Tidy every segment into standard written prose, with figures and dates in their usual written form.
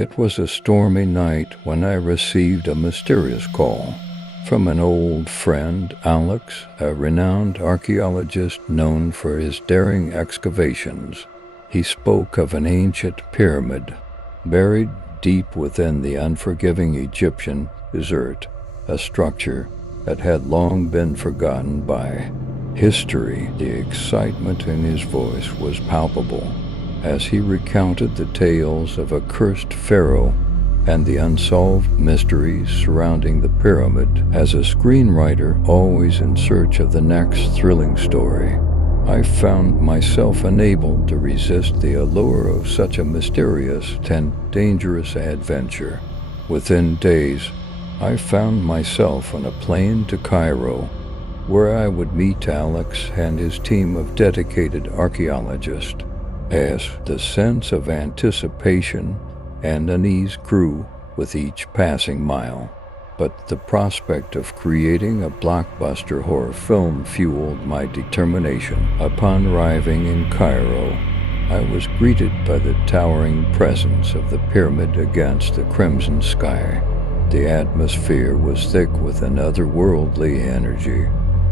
It was a stormy night when I received a mysterious call from an old friend, Alex, a renowned archaeologist known for his daring excavations. He spoke of an ancient pyramid buried deep within the unforgiving Egyptian desert, a structure that had long been forgotten by history. The excitement in his voice was palpable as he recounted the tales of a cursed pharaoh and the unsolved mysteries surrounding the pyramid. As a screenwriter always in search of the next thrilling story, I found myself unable to resist the allure of such a mysterious and dangerous adventure. Within days, I found myself on a plane to Cairo, where I would meet Alex and his team of dedicated archaeologists. As the sense of anticipation and unease grew with each passing mile, but the prospect of creating a blockbuster horror film fueled my determination. Upon arriving in Cairo, I was greeted by the towering presence of the pyramid against the crimson sky. The atmosphere was thick with an otherworldly energy,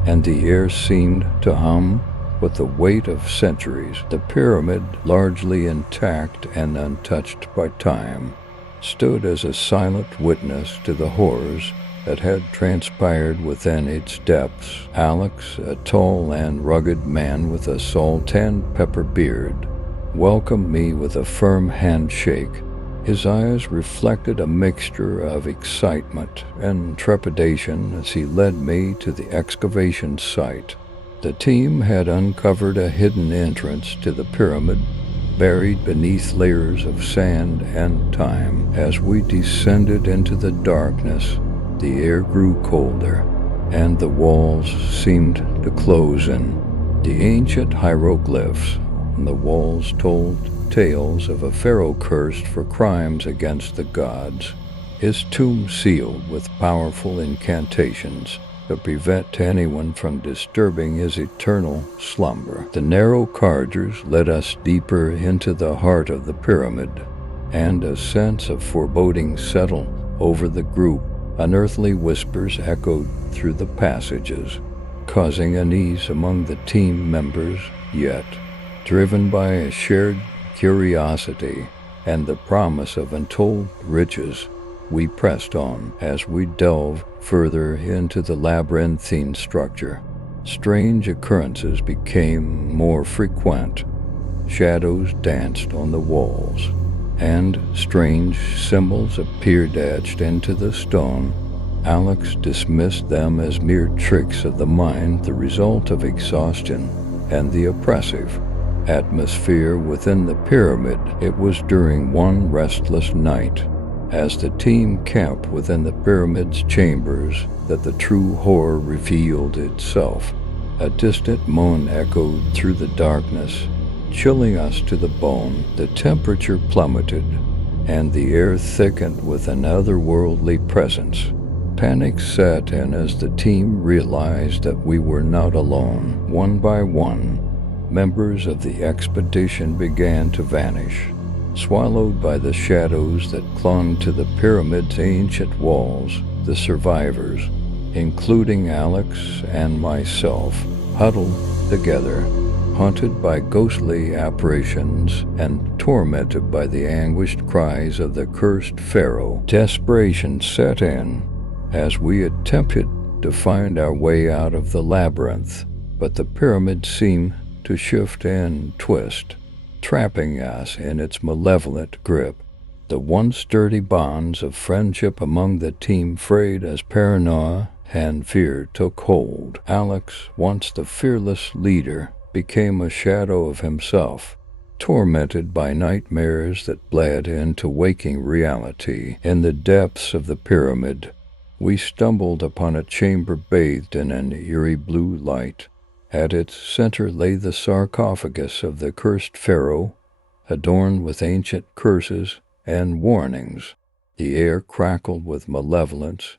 and the air seemed to hum with the weight of centuries. The pyramid, largely intact and untouched by time, stood as a silent witness to the horrors that had transpired within its depths. Alex, a tall and rugged man with a salt and pepper beard, welcomed me with a firm handshake. His eyes reflected a mixture of excitement and trepidation as he led me to the excavation site. The team had uncovered a hidden entrance to the pyramid, buried beneath layers of sand and time. As we descended into the darkness, the air grew colder, and the walls seemed to close in. The ancient hieroglyphs on the walls told tales of a pharaoh cursed for crimes against the gods, his tomb sealed with powerful incantations to prevent anyone from disturbing his eternal slumber. The narrow corridors led us deeper into the heart of the pyramid, and a sense of foreboding settled over the group. Unearthly whispers echoed through the passages, causing unease among the team members, yet, driven by a shared curiosity and the promise of untold riches, we pressed on. As we delved further into the labyrinthine structure, strange occurrences became more frequent. Shadows danced on the walls, and strange symbols appeared etched into the stone. Alex dismissed them as mere tricks of the mind, the result of exhaustion and the oppressive atmosphere within the pyramid. It was during one restless night, as the team camped within the pyramid's chambers, that the true horror revealed itself. A distant moan echoed through the darkness, chilling us to the bone. The temperature plummeted, and the air thickened with an otherworldly presence. Panic set in as the team realized that we were not alone. One by one, members of the expedition began to vanish, swallowed by the shadows that clung to the pyramid's ancient walls. The survivors, including Alex and myself, huddled together, haunted by ghostly apparitions and tormented by the anguished cries of the cursed pharaoh. Desperation set in as we attempted to find our way out of the labyrinth, but the pyramid seemed to shift and twist, trapping us in its malevolent grip. The once sturdy bonds of friendship among the team frayed as paranoia and fear took hold. Alex, once the fearless leader, became a shadow of himself, tormented by nightmares that bled into waking reality. In the depths of the pyramid, we stumbled upon a chamber bathed in an eerie blue light. At its center lay the sarcophagus of the cursed pharaoh, adorned with ancient curses and warnings. The air crackled with malevolence,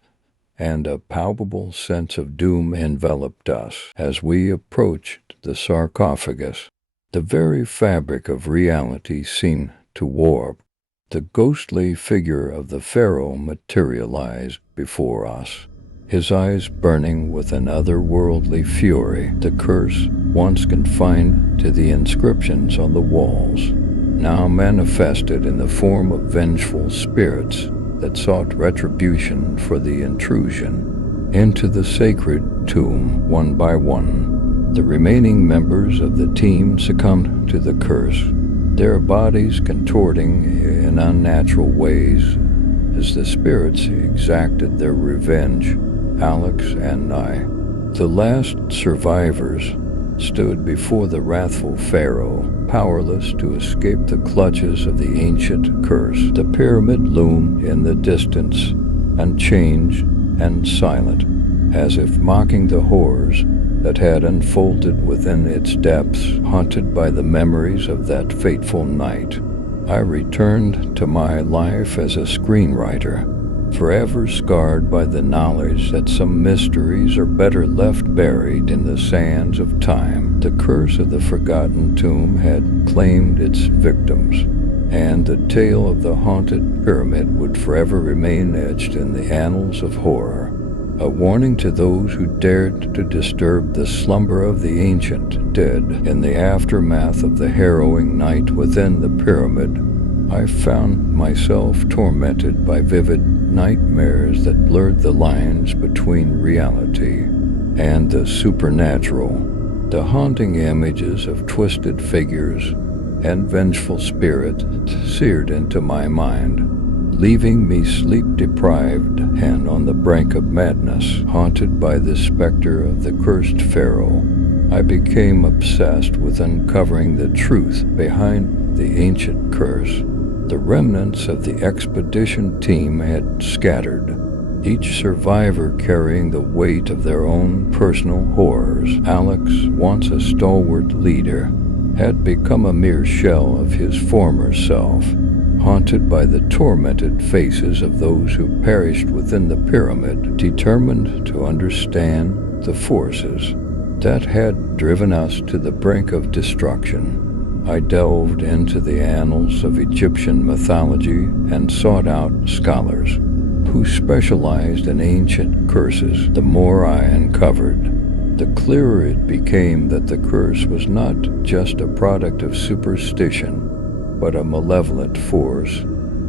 and a palpable sense of doom enveloped us. As we approached the sarcophagus, the very fabric of reality seemed to warp, The ghostly figure of the pharaoh materialized before us, his eyes burning with an otherworldly fury. The curse, once confined to the inscriptions on the walls, now manifested in the form of vengeful spirits that sought retribution for the intrusion into the sacred tomb. One by one, the remaining members of the team succumbed to the curse, their bodies contorting in unnatural ways as the spirits exacted their revenge. Alex and I, the last survivors, stood before the wrathful pharaoh, powerless to escape the clutches of the ancient curse. The pyramid loomed in the distance, unchanged and silent, as if mocking the horrors that had unfolded within its depths. Haunted by the memories of that fateful night, I returned to my life as a screenwriter, forever scarred by the knowledge that some mysteries are better left buried in the sands of time. The curse of the forgotten tomb had claimed its victims, and the tale of the haunted pyramid would forever remain etched in the annals of horror, a warning to those who dared to disturb the slumber of the ancient dead. In the aftermath of the harrowing night within the pyramid, I found myself tormented by vivid nightmares that blurred the lines between reality and the supernatural. The haunting images of twisted figures and vengeful spirits seared into my mind, leaving me sleep-deprived and on the brink of madness. Haunted by the specter of the cursed pharaoh, I became obsessed with uncovering the truth behind the ancient curse. The remnants of the expedition team had scattered, each survivor carrying the weight of their own personal horrors. Alex, once a stalwart leader, had become a mere shell of his former self, haunted by the tormented faces of those who perished within the pyramid. Determined to understand the forces that had driven us to the brink of destruction, I delved into the annals of Egyptian mythology and sought out scholars who specialized in ancient curses. The more I uncovered, the clearer it became that the curse was not just a product of superstition, but a malevolent force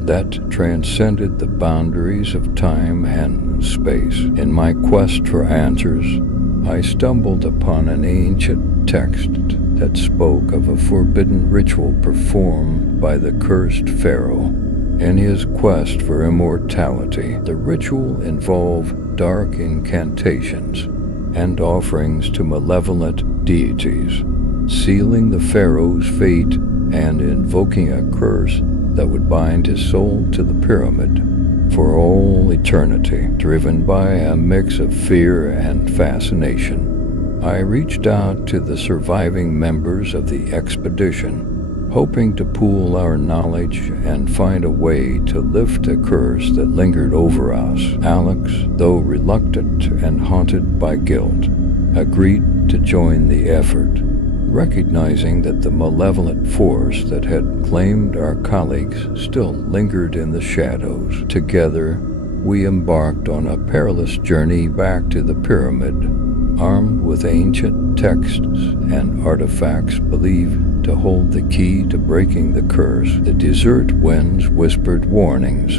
that transcended the boundaries of time and space. In my quest for answers, I stumbled upon an ancient text that spoke of a forbidden ritual performed by the cursed pharaoh in his quest for immortality. The ritual involved dark incantations and offerings to malevolent deities, sealing the pharaoh's fate and invoking a curse that would bind his soul to the pyramid for all eternity. Driven by a mix of fear and fascination, I reached out to the surviving members of the expedition, hoping to pool our knowledge and find a way to lift a curse that lingered over us. Alex, though reluctant and haunted by guilt, agreed to join the effort, recognizing that the malevolent force that had claimed our colleagues still lingered in the shadows. Together, we embarked on a perilous journey back to the pyramid, armed with ancient texts and artifacts believed to hold the key to breaking the curse. The desert winds whispered warnings,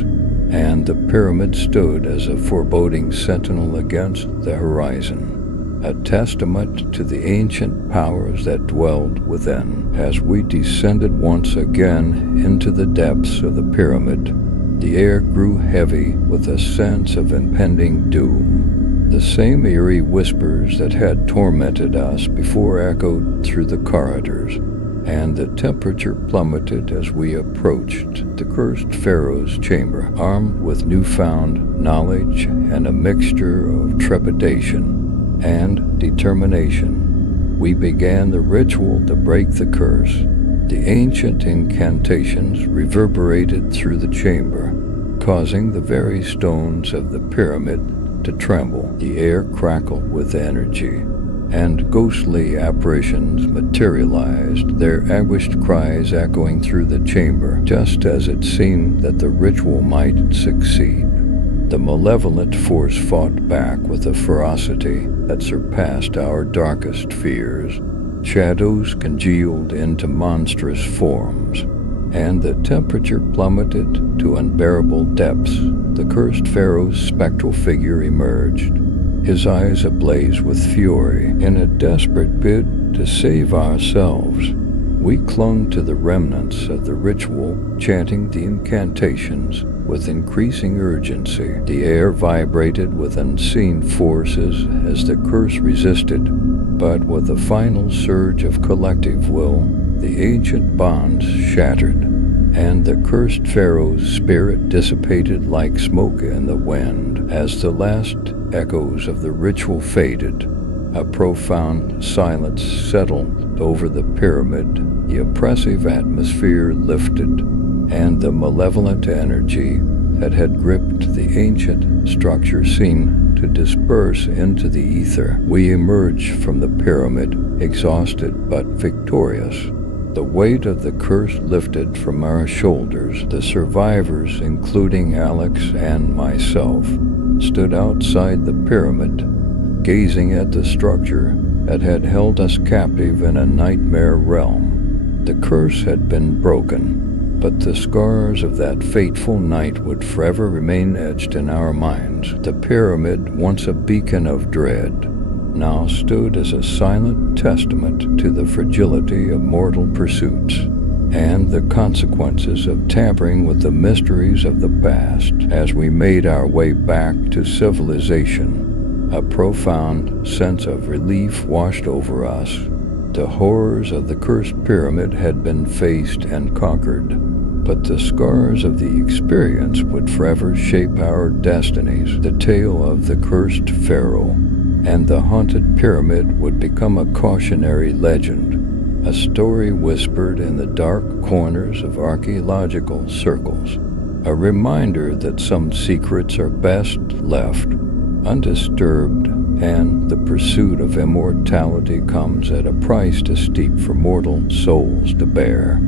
and the pyramid stood as a foreboding sentinel against the horizon, a testament to the ancient powers that dwelled within. As we descended once again into the depths of the pyramid, the air grew heavy with a sense of impending doom. The same eerie whispers that had tormented us before echoed through the corridors, and the temperature plummeted as we approached the cursed pharaoh's chamber. Armed with newfound knowledge and a mixture of trepidation and determination, we began the ritual to break the curse. The ancient incantations reverberated through the chamber, causing the very stones of the pyramid to tremble. The air crackled with energy, and ghostly apparitions materialized, their anguished cries echoing through the chamber, just as it seemed that the ritual might succeed. The malevolent force fought back with a ferocity that surpassed our darkest fears. Shadows congealed into monstrous forms, and the temperature plummeted to unbearable depths. The cursed pharaoh's spectral figure emerged, his eyes ablaze with fury. In a desperate bid to save ourselves, we clung to the remnants of the ritual, chanting the incantations with increasing urgency. The air vibrated with unseen forces as the curse resisted, but with a final surge of collective will, the ancient bonds shattered, and the cursed pharaoh's spirit dissipated like smoke in the wind. As the last echoes of the ritual faded, a profound silence settled over the pyramid. The oppressive atmosphere lifted, and the malevolent energy that had gripped the ancient structure seemed to disperse into the ether. We emerged from the pyramid, exhausted but victorious. The weight of the curse lifted from our shoulders. The survivors, including Alex and myself, stood outside the pyramid, gazing at the structure that had held us captive in a nightmare realm. The curse had been broken, but the scars of that fateful night would forever remain etched in our minds. The pyramid, once a beacon of dread, now stood as a silent testament to the fragility of mortal pursuits and the consequences of tampering with the mysteries of the past. As we made our way back to civilization, a profound sense of relief washed over us. The horrors of the cursed pyramid had been faced and conquered, but the scars of the experience would forever shape our destinies. The tale of the cursed pharaoh and the haunted pyramid would become a cautionary legend, a story whispered in the dark corners of archaeological circles, a reminder that some secrets are best left undisturbed, and the pursuit of immortality comes at a price too steep for mortal souls to bear.